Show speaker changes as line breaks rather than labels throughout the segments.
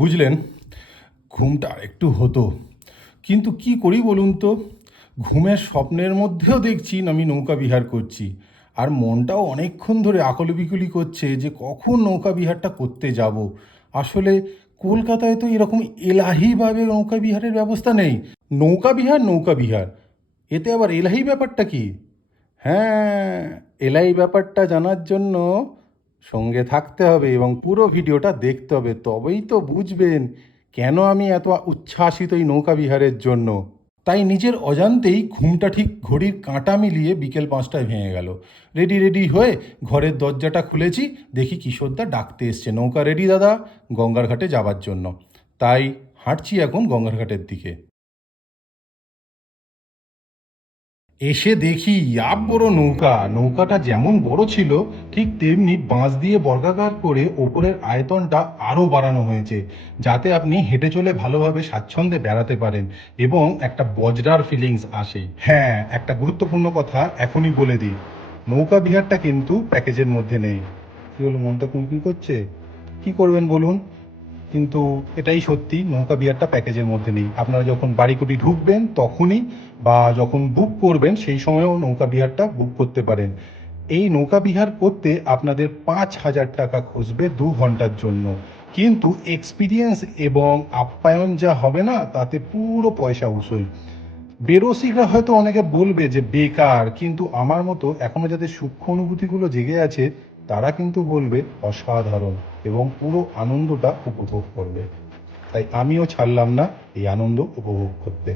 বুঝলেন? ঘুমটা একটু হতো। কিন্তু কি করি বলুন তো? ঘুমের স্বপ্নের মধ্যেও দেখছি আমি নৌকা বিহার করছি। আর মনটাও অনেকক্ষণ ধরে আকলি বিকলি করছে যে কখন নৌকা বিহারটা করতে যাব। আসলে কলকাতায় তো এরকম এলাহিভাবে নৌকা বিহারের ব্যবস্থা নেই। নৌকা বিহার নৌকা বিহার। এতে আবার এলাহি ব্যাপারটা কি? হ্যাঁ এলাই ব্যাপারটা জানার জন্য সঙ্গে থাকতে হবে এবং পুরো ভিডিওটা দেখতে হবে, তবেই তো বুঝবেন কেন আমি এত উচ্ছ্বাসিত এই নৌকা বিহারের জন্য। তাই নিজের অজান্তেই ঘুমটা ঠিক ঘড়ির কাঁটা মিলিয়ে বিকেল পাঁচটায় ভেঙে গেল। রেডি রেডি হয়ে ঘরের দরজাটা খুলেছি, দেখি কিশোরদা ডাকতে এসছে। নৌকা রেডি দাদা, গঙ্গার ঘাটে যাবার জন্য। তাই হাঁটছি এখন গঙ্গার ঘাটের দিকে। এসে দেখি ইয়াব বড় নৌকা। নৌকাটা যেমন বড় ছিল, ঠিক তেমনি বাঁশ দিয়ে বর্গাকার করে ওপরের আয়তনটা আরও বাড়ানো হয়েছে, যাতে আপনি হেঁটে চলে ভালোভাবে স্বাচ্ছন্দ্যে বেড়াতে পারেন এবং একটা বজরার ফিলিংস আসে। হ্যাঁ একটা গুরুত্বপূর্ণ কথা এখনই বলে দিই, নৌকা বিহারটা কিন্তু প্যাকেজের মধ্যে নেই। কি হলো, মনটা কুমকি করছে? কি করবেন বলুন? কিন্তু এটাই সত্যি, নৌকা বিহারটা প্যাকেজের মধ্যে নেই। আপনারা যখন বাড়িকুটি ঢুকবেন তখনই বা যখন বুক করবেন, সেই সময়ও নৌকা বিহারটা বুক করতে পারেন। এই নৌকা বিহার করতে আপনাদের পাঁচ হাজার টাকা খুঁজবে দু ঘণ্টার জন্য। কিন্তু এক্সপিরিয়েন্স এবং আপ্যায়ন যা হবে না, তাতে পুরো পয়সা উসুল। বেরসিকরা হয়তো অনেকে বলবে যে, বেকার। কিন্তু আমার মতো এখনও যাদের সূক্ষ্ম অনুভূতিগুলো জেগে আছে তারা কিন্তু বলবে অসাধারণ এবং পুরো আনন্দটা উপভোগ করবে। তাই আমিও ছাড়লাম না এই আনন্দ উপভোগ করতে।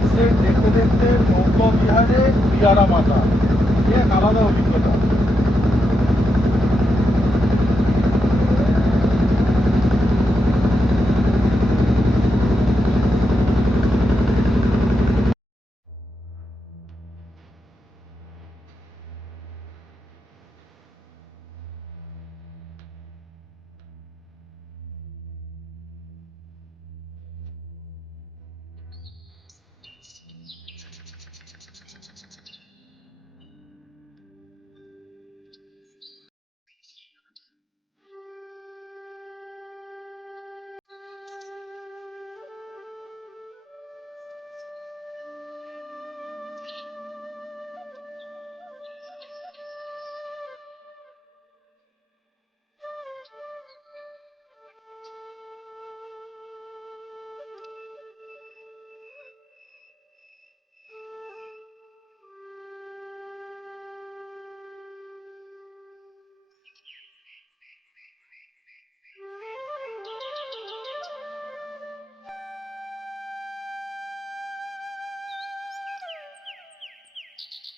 সানসেট দেখতে দেখতে নৌকা বিহারে পিয়ারা মাতা এক আলাদা অভিজ্ঞতা। Thank you.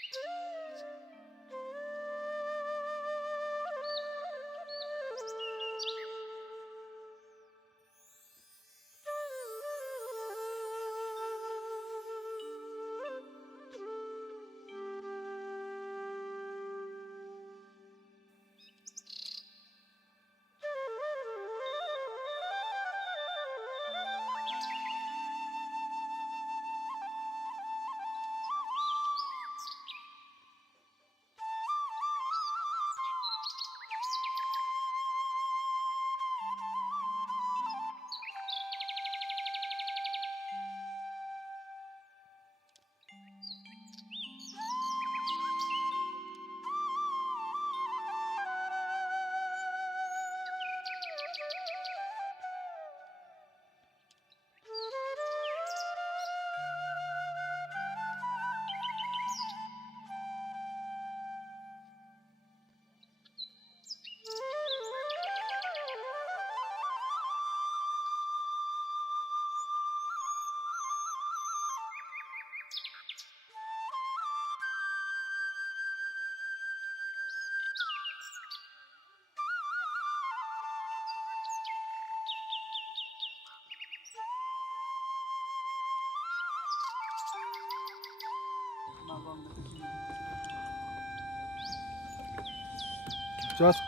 Just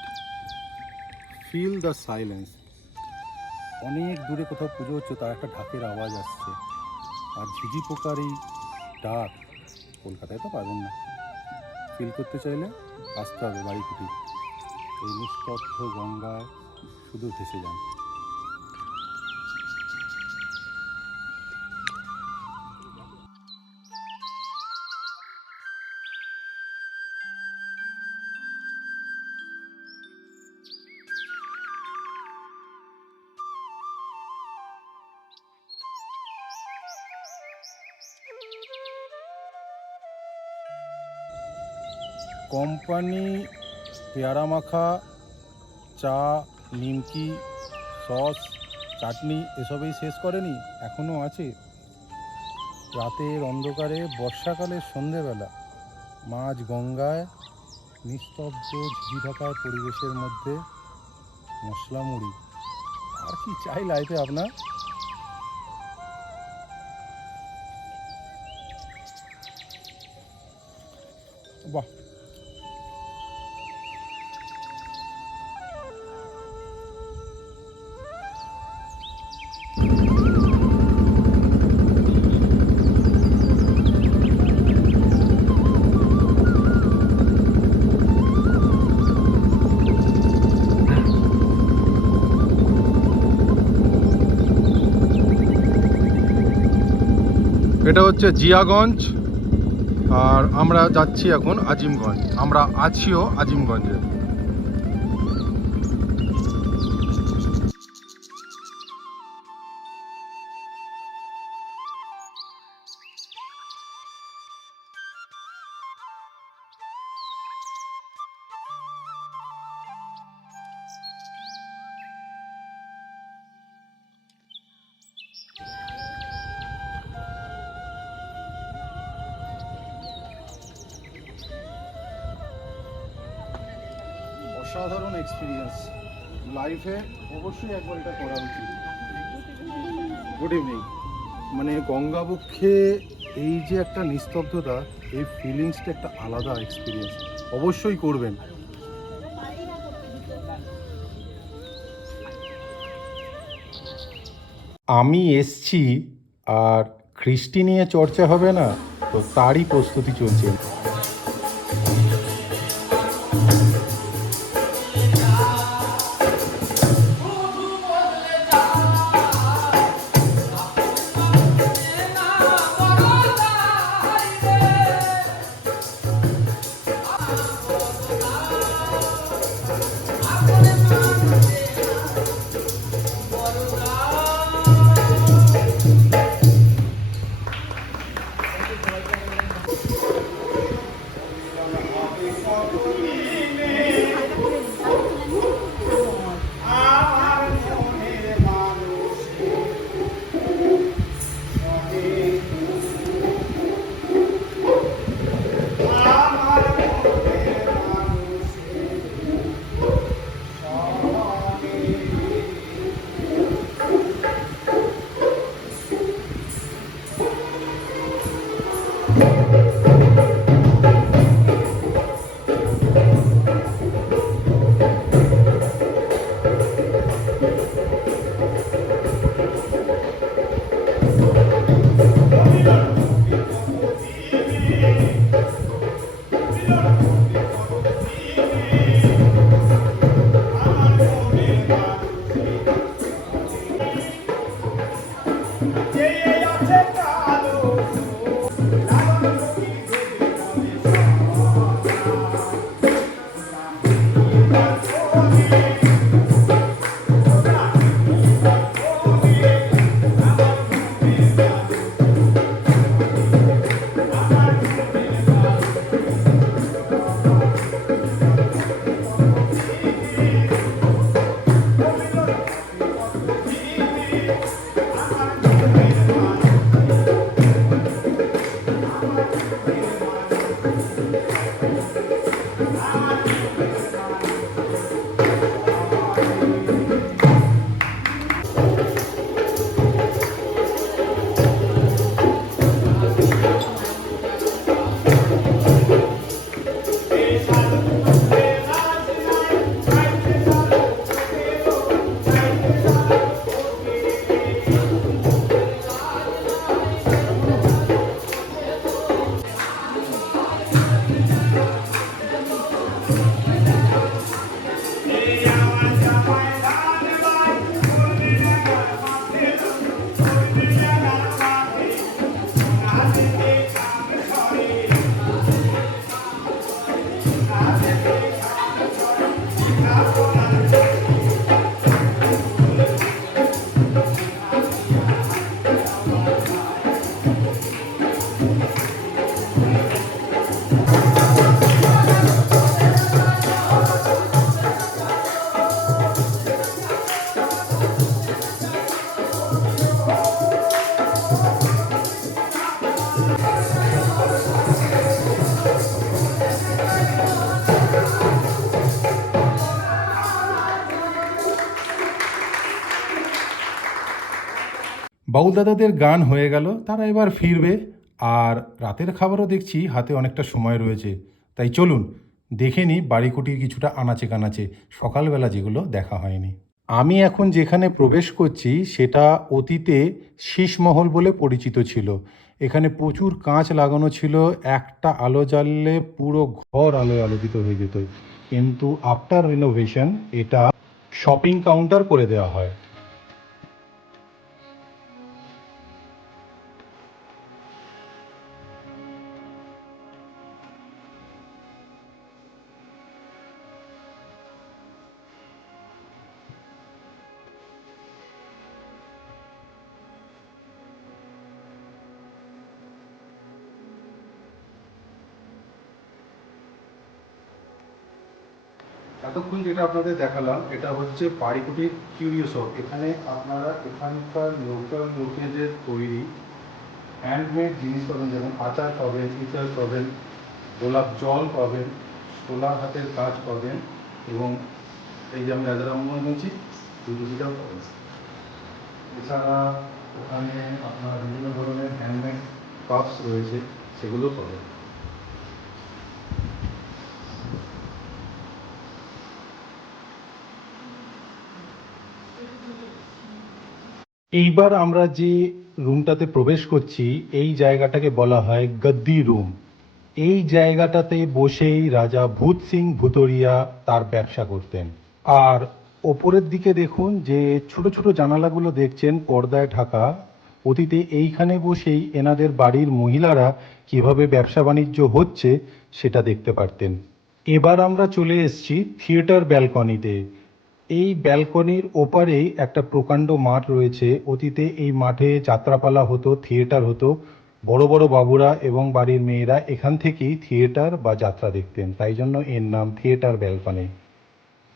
feel the silence অনেক দূরে কোথাও পুজো হচ্ছে, তার একটা ঢাকের আওয়াজ আসছে। আর ঝিঝি পোকার এই ডাক কলকাতায় তো পাবেন না। ফিল করতে চাইলে আসতে হবে বাড়ি থেকে এই নিস্তব্ধ গঙ্গায় শুধু ভেসে যান। কোম্পানি পেয়ারা মাখা, চা, নিমকি, সস, চাটনি এসবেই শেষ করেনি এখনও আছে। রাতের অন্ধকারে, বর্ষাকালের সন্ধেবেলা, মাঝ গঙ্গায়, নিস্তব্ধ ঝিঝি থাকার পরিবেশের মধ্যে, মশলা মুড়ি। আর কি চাই লাইফে আপনার? বাহ! এটা হচ্ছে জিয়াগঞ্জ আর আমরা যাচ্ছি এখন আজিমগঞ্জ। আমরা আছিও আজিমগঞ্জে। গুড ইভিনিং মানে গঙ্গাবক্ষে এই যে একটা নিস্তব্ধতা, এই ফিলিংসটা একটা আলাদা এক্সপিরিয়েন্স অবশ্যই করবেন। আমি এসছি আর খ্রিস্টি নিয়ে চর্চা হবে না, তো তারই প্রস্তুতি চলছে। Bye. বাউল দাদাদের গান হয়ে গেল, তারা এবার ফিরবে। আর রাতের খাবারও দেখছি, হাতে অনেকটা সময় রয়েছে। তাই চলুন, দেখে নিই বাড়িকুটির কিছুটা আনাচে কানাচে। সকালবেলা যেগুলো দেখা হয়নি। আমি এখন যেখানে প্রবেশ করছি, সেটা অতীতে শীষমহল বলে পরিচিত ছিল। এখানে প্রচুর কাঁচ লাগানো ছিল, একটা আলো জ্বাললে পুরো ঘর আলোয় আলোকিত হয়ে যেত। কিন্তু আফটার রিনোভেশন এটা শপিং কাউন্টার করে দেওয়া হয়। এতক্ষণ যেটা আপনাদের দেখালাম, এটা হচ্ছে বাড়িকুটির কিউরিয়াস এখানে আপনারা এখানকার লোকাল লোকেদের তৈরি হ্যান্ডমেড জিনিস পাবেন, যেমন আচার পাবেন ইচার পাবেন, গোলাপ জল পাবেন, সোলার হাতের কাজ পাবেন, এবং এই যে আমি রাজারামমোহন বলছি দুটোটাও পাবেন। এছাড়া ওখানে আপনার বিভিন্ন ধরনের হ্যান্ডমেড কাপস রয়েছে, সেগুলো পাবেন। এইবার আমরা যে রুমটাতে প্রবেশ করছি, এই জায়গাটাকে বলা হয় গদ্দি রুম। এই জায়গাটাতে বসেই রাজা ভূত সিং ভুতরিয়া তার ব্যবসা করতেন। আর ওপরের দিকে দেখুন যে ছোট ছোট জানালাগুলো দেখছেন পর্দায় ঢাকা। অতীতে এইখানে বসেই এনাদের বাড়ির মহিলারা কীভাবে ব্যবসা বাণিজ্য হচ্ছে সেটা দেখতে পারতেন। এবার আমরা চলে এসেছি থিয়েটার ব্যালকনিতে। এই ব্যালকনির ওপারেই একটা প্রকাণ্ড মাঠ রয়েছে। অতীতে এই মাঠে যাত্রাপালা হতো, থিয়েটার হতো। বড় বড় বাবুরা এবং বাড়ির মেয়েরা এখান থেকেই থিয়েটার বা যাত্রা দেখতেন। তাই জন্য এর নাম থিয়েটার ব্যালকনি।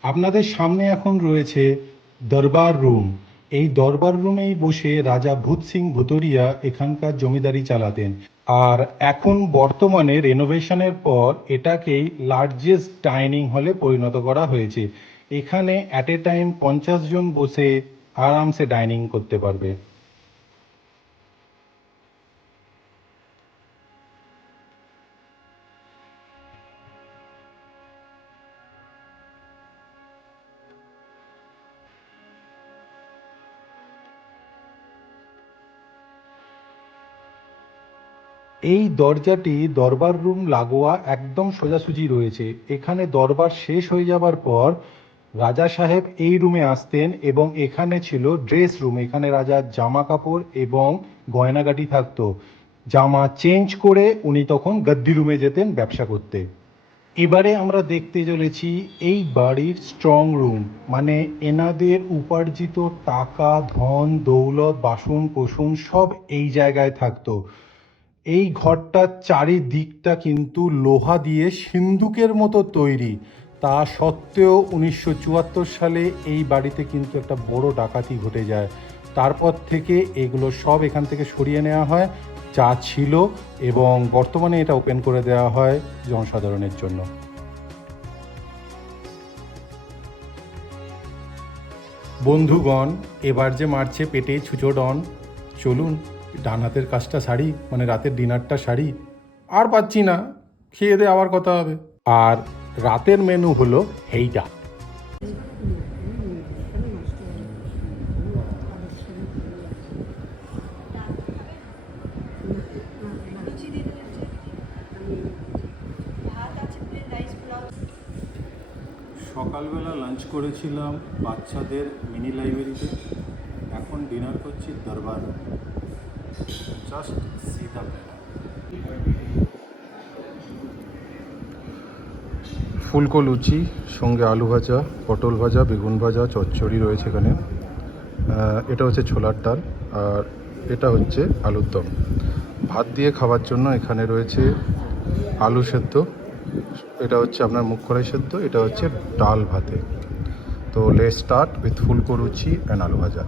আপনাদের সামনে এখন রয়েছে দরবার রুম। এই দরবার রুমেই বসে রাজা ভূত সিং ভুতরিয়া এখানকার জমিদারি চালাতেন। আর এখন বর্তমানে রেনোভেশনের পর এটাকেই লার্জেস্ট ডাইনিং হলে পরিণত করা হয়েছে। এখানে অ্যাট এ টাইম পঞ্চাশ জন বসে আরামসে ডাইনিং করতে পারবে। এই দরজাটি দরবার রুম লাগোয়া একদম সোজাসুজি রয়েছে। এখানে দরবার শেষ হয়ে যাবার পর রাজা সাহেব এই রুমে আসতেন এবং এখানে ছিল ড্রেস রুম এখানে রাজার জামা কাপড় এবং গয়নাগাটি থাকতো। জামা চেঞ্জ করে উনি তখন গদ্দি রুমে যেতেন ব্যবসা করতে। এবারে আমরা দেখতে চলেছি এই বাড়ির স্ট্রং রুম মানে এনাদের উপার্জিত টাকা, ধন, দৌলত, বাসন কোসন সব এই জায়গায় থাকতো। এই ঘরটার চারিদিকটা কিন্তু লোহা দিয়ে সিন্দুকের মতো তৈরি। তা সত্ত্বেও উনিশশো চুয়াত্তর সালে এই বাড়িতে কিন্তু একটা বড় ডাকাতি ঘটে যায়। তারপর থেকে এগুলো সব এখান থেকে সরিয়ে নেওয়া হয়, যা ছিল এবং বর্তমানে এটা ওপেন করে দেওয়া হয় জনসাধারণের জন্য। বন্ধুগণ, এবার যে মারছে পেটে ছুচো ডন, চলুন ডান হাতের কাজটা সারি মানে রাতের ডিনারটা সারি। আর পাচ্ছি না, খেয়ে দে আবার কথা হবে। আর রাতের মেনু হলো হেইটা সকালবেলা লাঞ্চ করেছিলাম বাচ্চাদের মিনি লাইব্রেরিতে এখন ডিনার করছি দরবার। জাস্ট সি দ্য ফুলকো লুচি, সঙ্গে আলু ভাজা, পটল ভাজা, বেগুন ভাজা, চচ্চড়ি রয়েছে এখানে। এটা হচ্ছে ছোলার ডাল, আর এটা হচ্ছে আলুর দম। ভাত দিয়ে খাওয়ার জন্য এখানে রয়েছে আলু সেদ্ধ। এটা হচ্ছে আপনার মুখ কড়াই সেদ্ধ, এটা হচ্ছে ডাল ভাতে। তো লে স্টার্ট উইথ ফুলকো লুচি অ্যান্ড আলু ভাজা।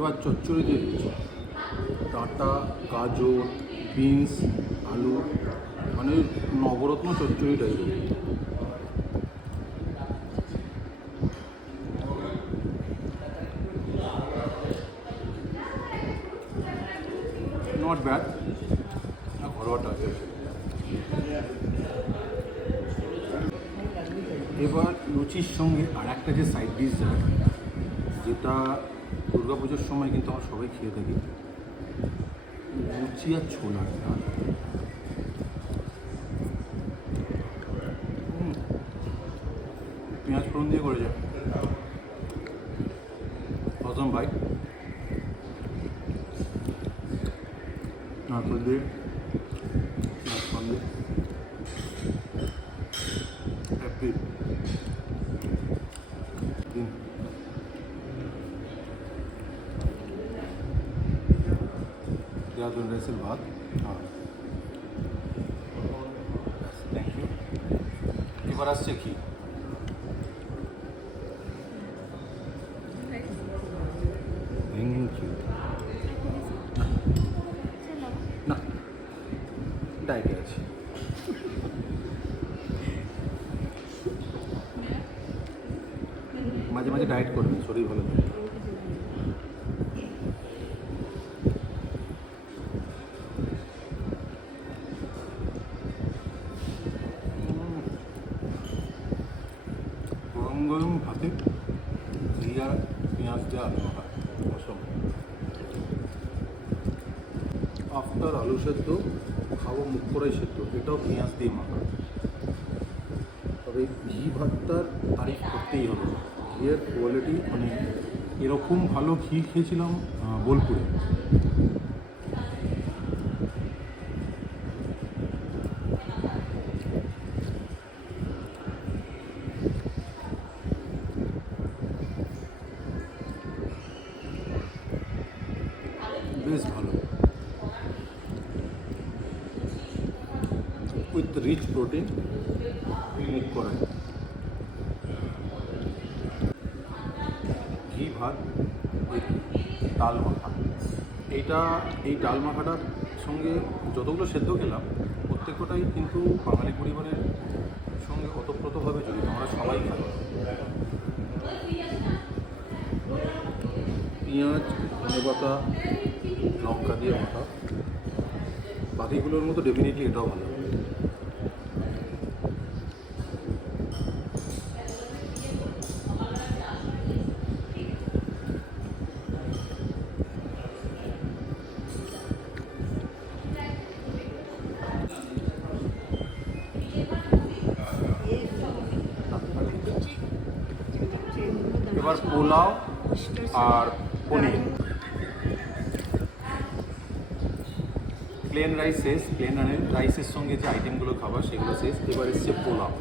এবার চচ্চড়ি দিয়ে দিচ্ছি। ডাঁটা, গাজর, বিনস, আলু মানে নবরত্ন চচ্চড়ি টাইপের নট ব্যাড ঘরোয়া টাচ আছে এবার লুচির সঙ্গে আর একটা যে সাইড ডিশ যেটা দুর্গাপুজোর সময় কিন্তু আমরা সবাই খেয়ে থাকি। লুচি আর ছোলার ডাল। পেঁয়াজ ফোড়ন দিয়ে করে যায় ভাই নারকল দিয়ে নারকেল দিয়ে হ্যাপি দিন রাইসের ভাত হ্যাঁ থ্যাংক ইউ এবার আসছে কি থ্যাংক ইউ না ডায়েটে আছি মাঝে মাঝে ডায়েট করবেন শরীর ভালো থাকে গরম গরম ভাতে ঘি আর পেঁয়াজ দেওয়া আলু মাখা অসম আফটার আলু সেদ্ধ খাব মুখ করাই সেদ্ধ এটাও পেঁয়াজ দিয়ে মাখা তবে ঘি ভাতটার তারিফ করতেই হবে ঘিয়ের কোয়ালিটি মানে এরকম ভালো ঘি খেয়েছিলাম? বোলপুরে। বেশ ভালো। উইথ রিচ প্রোটিন মুখ করায় ঘি ভাত উইথ ডাল মাখা এইটা, এই ডাল মাখাটার সঙ্গে যতগুলো সেদ্ধ খেলাম, প্রত্যেকটাই কিন্তু বাঙালি পরিবারের সঙ্গে অতপ্রতভাবে জড়িত। আমরা সবাই খাই। পেঁয়াজ ধনে পাতা লঙ্কা দিয়ে মাখা। বাকিগুলোর মতো ডেফিনেটলি এটাও ভালো এবার পোলাও আর পনির প্লেন রাইস শেষ প্লেন রাইসের সঙ্গে যে আইটেমগুলো খাবার, সেগুলো শেষ। এবার এসছে পোলাও।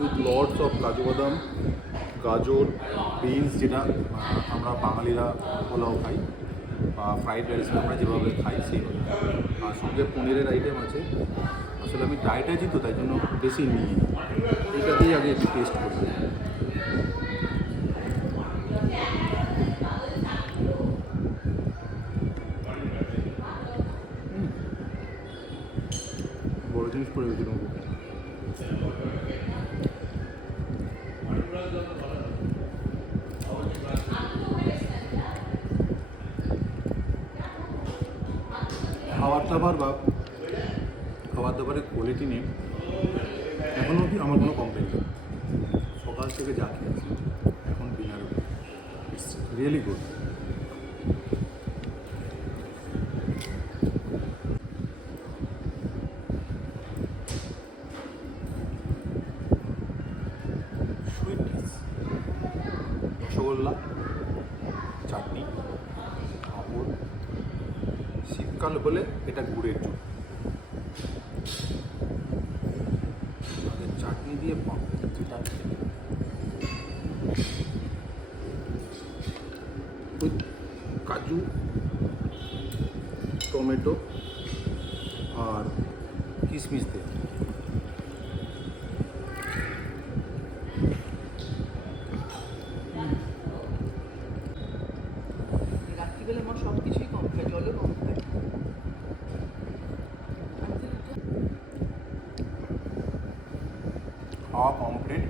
উইথ লর্ডস অফ কাজু বাদাম, গাজর বিনস যেটা আমরা বাঙালিরা পোলাও খাই, বা ফ্রাইড রাইস আমরা যেভাবে খাই সেইভাবে আর সঙ্গে পনিরের আইটেম আছে। আসলে আমি ডায়েটে আছি তো, তাই জন্য বেশি নিই। এইটাতেই আগে একটু টেস্ট করব। ligou.
রাত্রিবেলা আমার সব কিছুই কম খায় জলও কম খায়।
খাওয়া কমপ্লিট?